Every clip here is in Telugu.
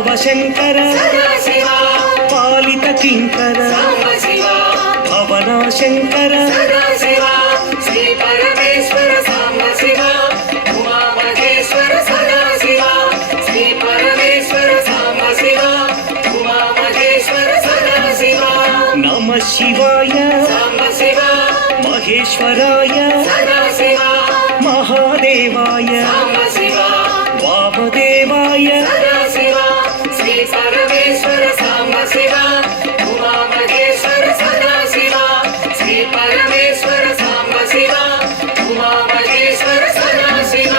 శంకర పాలిత కింకర భవనా శంకర శ్రీ పరమేశ్వర సాంబ శివ ఉమా మహేశ్వర సదా శివ శ్రీ పరమేశ్వర సాంబ శివ ఉమా మహేశ్వర సదా శివ నమ శివాయ సాంబ శివ మహేశ్వరాయ సదా శివ మహాదేవాయ సాంబ శివ వామదేవాయ సదా శివ శ్రీ పరమేశ్వర సాంబ శివ ఉమా మహేశ్వర సదా శివ శ్రీ పరమేశ్వర సాంబ శివ ఉమా మహేశ్వర సదా శివ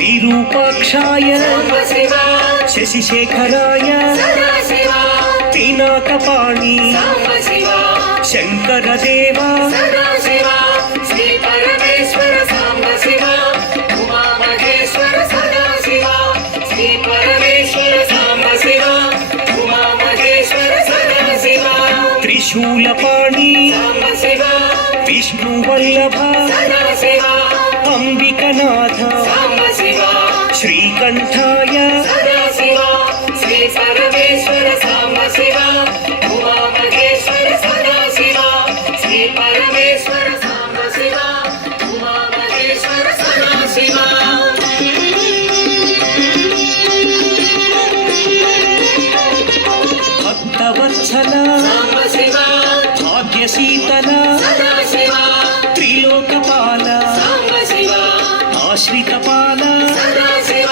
విరూపాక్షాయ సాంబ శివ శశిశేఖరాయ సదా శివ పినాకపాణి సాంబ శివ శంకర దేవా సదా శివ శ్రీ పరమేశ్వర సాంబ శివ ఉమా మహేశ్వర సదా శివ శ్రీ పరమేశ్వర సాంబ శివ ఉమా మహేశ్వర సదా శివ త్రిశూలపాణి సాంబ శివ విష్ణువల్లభ సదా శివ అంబికనాథ సాంబ శివ శ్రీకంఠాయ సదా శివ శ్రీ పరమేశ్వర సాంబ శివ ఉమా మహేశ్వర సదా శివ శ్రీ పరమేశ్వర సాంబ శివ ఉమా మహేశ్వర సదా శివ భక్తవత్సల సాంబ శివ భాగ్యశీతల సదా శివ త్రిలోకపాల సాంబ శివ ఆశ్రితపాల సదా శివ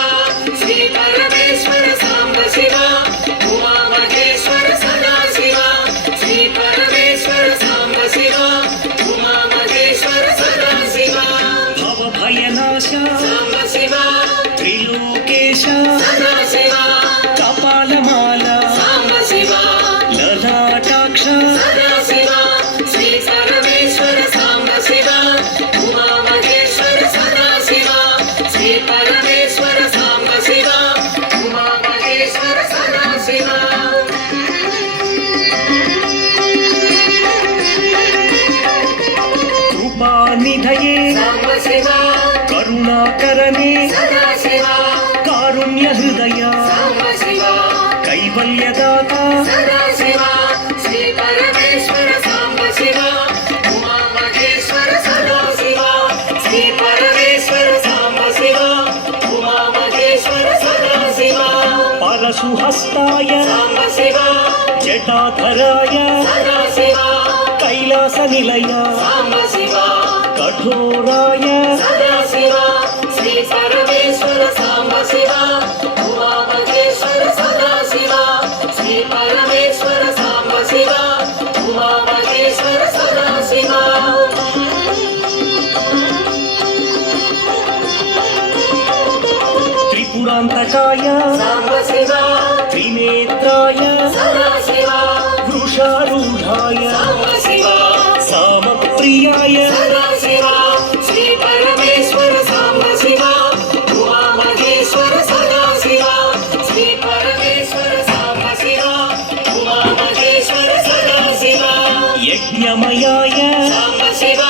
శ్రీ పరమేశ్వర సాంబ శివ ఉమా మహేశ్వర సదా శివ శ్రీ పరమేశ్వర సాంబ శివ ఉమా మహేశ్వర సదా శివ భవభయనాశ సాంబ శివ త్రిలోకేశ సదా శివ కపాలమాల సాంబ శివ లలాటాక్ష సదా శివ శ్రీ పరమేశ్వర సాంబ శివ ఉమా మహేశ్వర సదా శివ శ్రీ పరమేశ్వర సాంబ శివ ఉమా మహేశ్వర సదా శివ కృపానిధయే సాంబ శివ కరుణాకరనే సదా శివ కారుణ్య హృదయ సాంబ శివ కైవల్యదాత సదా శివ శ్రీ పరమేశ్వర సాంబ శివ ఉమా మహేశ్వర సదా శివ శ్రీ పరమేశ్వర సాంబ శివ ఉమా మహేశ్వర సదా శివ పరశుహస్తాయ సాంబ శివ జటాధరాయ సదా శివ కైలాస నిలయ సాంబ శివ కఠోరాయ సదా శివ శ్రీ పరమేశ్వర సాంబ శివ ఉమా మహేశ్వర సదా శివ శ్రీ పరమేశ్వర సాంబ శివ ఉమా మహేశ్వర సదా శివ త్రిపురాంతకాయ సాంబ శివ త్రినేత్రాయ సదా శివ వృషారూఢాయ సాంబ శివ సామప్రియాయ సదా శివ శ్రీ పరమేశ్వర సాంబ శివ ఉమా మహేశ్వర సదా శివ శ్రీ పరమేశ్వర సాంబ శివ ఉమా మహేశ్వర సదా శివ యజ్ఞమయాయ సాంబ శివ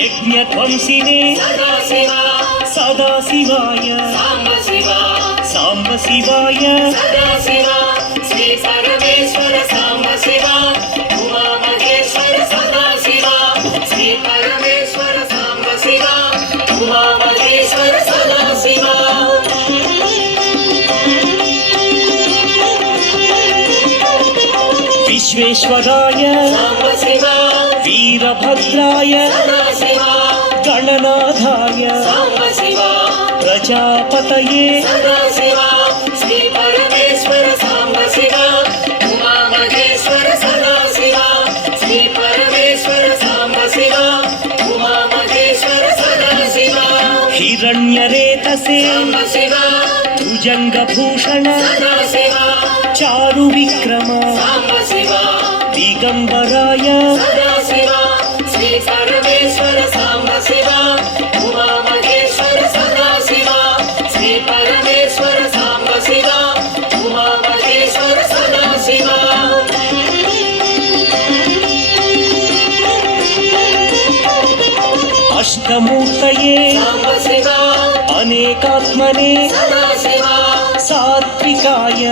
యజ్ఞధ్వంసినే సదా శివ సదాశివాయ సాంబ శివ సాంబ శివాయ సదా శివ శ్రీ పరమేశ్వర సాంబ శివ ఉమా మహేశ్వర సదా శివ శ్రీ పరమేశ్వర సాంబ శివ ఉమా మహేశ్వర సదా శివ విశ్వేశ్వరాయ సాంబ శివ వీరభద్రాయ సదా శివ గణనాథాయ సాంబ శివ ప్రజాపతయే సదా శివ శ్రీ పరమేశ్వర సాంబ శివ ఉమా మహేశ్వర సదా శివ శ్రీ పరమేశ్వర సాంబ శివ ఉమా మహేశ్వర సదా శివ హిరణ్యరేతసే సాంబ శివ భుజంగభూషణ సదా శివ చారు విక్రమ సాంబ శివ దిగంబరాయ సదా శివ శ్రీ పరమేశ్వర సాంబ శివ ఉమా మహేశ్వర సదా శివ శ్రీ పరమేశ్వర సాంబ శివ ఉమా మహేశ్వర సదా శివ అష్టమూర్తయే సాంబ अनेकात्मने सदाशिवा सात्विकाय